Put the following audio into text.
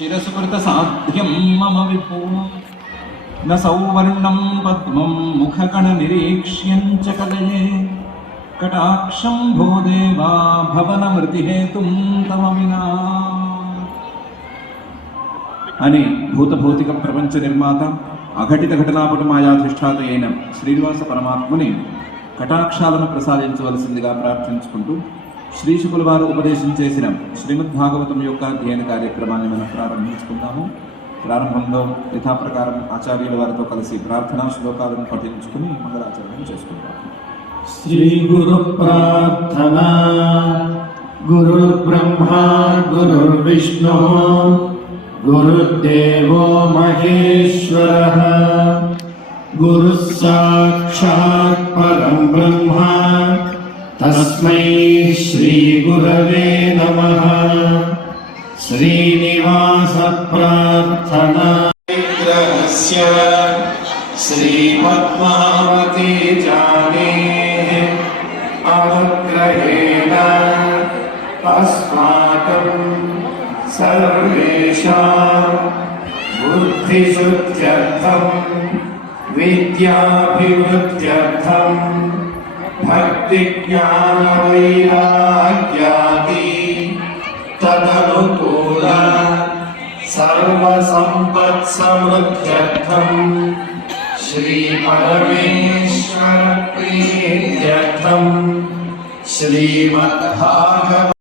चिरसुकृतसाध्यं मम विभो न सौवर्णं पद्मं मुखकणनिरीक्ष्यं च कलये कटाक्षं भो देवा भवनमृतिहेतुं तव विना అని భూతభౌతిక ప్రపంచ నిర్మాత అఘటిత ఘటనాపటమాయాధిష్ఠాత అయిన శ్రీనివాస పరమాత్మని కటాక్షాలను ప్రసాదించవలసిందిగా ప్రార్థించుకుంటూ శ్రీశుకుల వారు ఉపదేశం చేసిన శ్రీమద్భాగవతం యొక్క అధ్యయన కార్యక్రమాన్ని మనం ప్రారంభించుకుందాము. ప్రారంభంలో యథాప్రకారం ఆచార్యుల వారితో కలిసి ప్రార్థనా శ్లోకాలను పఠించుకుని మంగళాచరణం చేసుకుంటాము. శ్రీ గురు ప్రార్థన. గురు బ్రహ్మా గురు విష్ణు గురుదేవో మహేశ్వరః గురు సాక్షాత్ పరం బ్రహ్మ తస్మై శ్రీ గురవే నమః. శ్రీనివాస ప్రార్థనా. శ్రీ పద్మావతి జానే అనుగ్రహేణ అస్మాకం సర్వేషాం బుద్ధిశుద్ధ్యర్థం విద్యాభివృద్ధ్యర్థం భక్తి జ్ఞాన వైరాగ్యాది తదనుకూల సర్వసంపత్ సమృద్ధ్యర్థం శ్రీ పరమేశ్వర ప్రీత్యర్థం శ్రీమద్భాగవతం